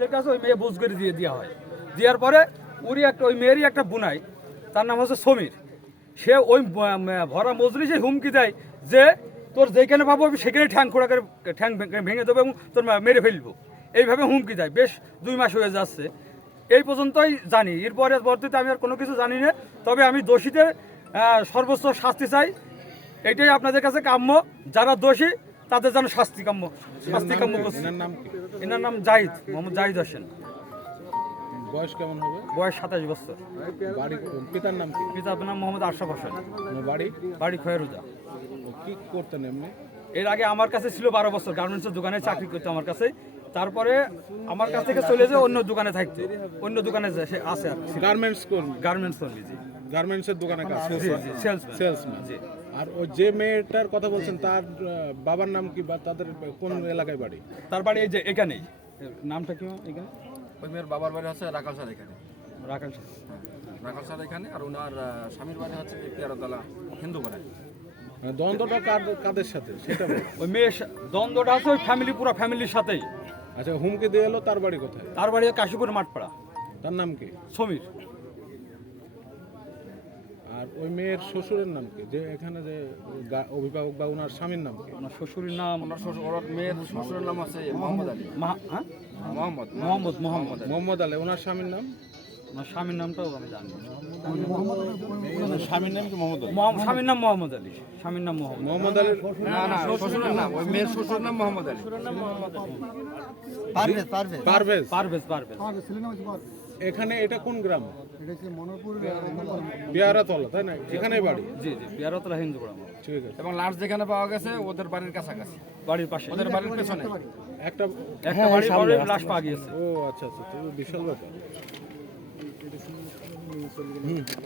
ছেলের কাছে ওই মেয়ে বুঝ করে দিয়ে দেওয়া হয়। দেওয়ার পরে ওরই একটা, ওই মেয়েরই একটা বুনাই, তার নাম হচ্ছে সমীর। সে ওই ভরা মজলিসে হুমকি দেয় যে, তোর যেখানে পাবো আমি সেখানে ঠ্যাং খোড়া করে, ঠ্যাং ভেঙে- ভেঙে দেবো এবং তোর মেরে ফেলব। এইভাবে হুমকি দেয়। বেশ দুই মাস হয়ে যাচ্ছে। এই পর্যন্তই জানি। এরপরে পরবর্তীতে আমি আর কোনো কিছু জানি না। তবে আমি দোষীদের সর্বোচ্চ শাস্তি চাই। এটাই আপনাদের কাছে কাম্য। যারা দোষী তাদের যেন শাস্তি কাম্য শাস্তি কাম্য করছে এনার নাম জাহিদ মোহাম্মদ জাহিদ হোসেন। বয়স কেমন হবে? বয়স সাতাশ বছর। বাড়ি পিতার নাম কি? পিতার নাম মোহাম্মদ আশরাফ হোসেন। বাড়ি? বাড়ি খয়েরুজা। কি করতেন এমনি? এর আগে আমার কাছে ছিল বারো বছর গার্মেন্টসের দোকানে চাকরি করতো আমার কাছে। তারপরে আমার কাছ থেকে চলে যায় অন্য দোকানে থাকতো। অন্য দোকানে যে সে আছে আর গার্মেন্টস গার্মেন্টস কর্মী গার্মেন্টসের দোকানে কাজ সেলসম্যান আর ওই যে মেয়েটার কথা বলছেন তার বাবার নাম কি বা তাদের কোন এলাকায় বাড়ি? তার বাড়ি এই যে এখানেই। নামটা কি এখানে? ওই মেয়ের বাবার বাড়ি হচ্ছে রাখাল স্যার এখানে। রাখাল রাখাল স্যার এখানে আর ওনার স্বামীর বাড়ি হচ্ছে পিয়ারতলা হিন্দু পাড়ায় মানে দ্বন্দ্বটা কার কাদের সাথে? সেটা ওই মেয়ের সা- দ্বন্দ্বটা আছে ওই ফ্যামিলি পুরো ফ্যামিলির সাথেই। আচ্ছা হুমকি দিয়ে এলো তার বাড়ি কোথায়? তার বাড়ি কাশীপুর মাঠপাড়া। তার নাম কি? সমীর। আর ওই মেয়ের শ্বশুরের নাম কি? যে এখানে যে অভিভাবক বা ওনার স্বামীর নাম কি? ওনার শ্বশুরের নাম ওনার শ্বশুর ওনার মেয়ের শ্বশুরের নাম আছে মোহাম্মদ আলী। মা- হ্যাঁ? মোহাম্মদ মোহাম্মদ মোহাম্মদ মোহাম্মদ আলী। ওনার স্বামীর নাম? ওনার স্বামীর নামটাও আমি জানি স্বামীর নাম কি মোহাম্মদ আলী? মোহাম্মদ- স্বামীর নাম মোহাম্মদ আলী। স্বামীর নাম মোহাম্মদ মোহাম্মদ আলীর না না শ্বশুরের নাম ওই মেয়ের শ্বশুরের নাম মোহাম্মদ আলী। পারভেজ পারভেজ। পারভেজ পারভেজ। পারভেজ। এখানে এটা কোন গ্রাম? বিহারাতলা। তাই না? এখানেই বাড়ি? জি জি বিহারতলা হিন্দু ঠিক আছে। এবং লাশ যেখানে পাওয়া গেছে ওদের বাড়ির কাছাকাছি। বাড়ির পাশে। ওদের বাড়ির পেছনে। একটা একটা বাড়ির বাড়ির লাশ পাওয়া গিয়েছে। ও আচ্ছা আচ্ছা বিশাল ব্যাপার।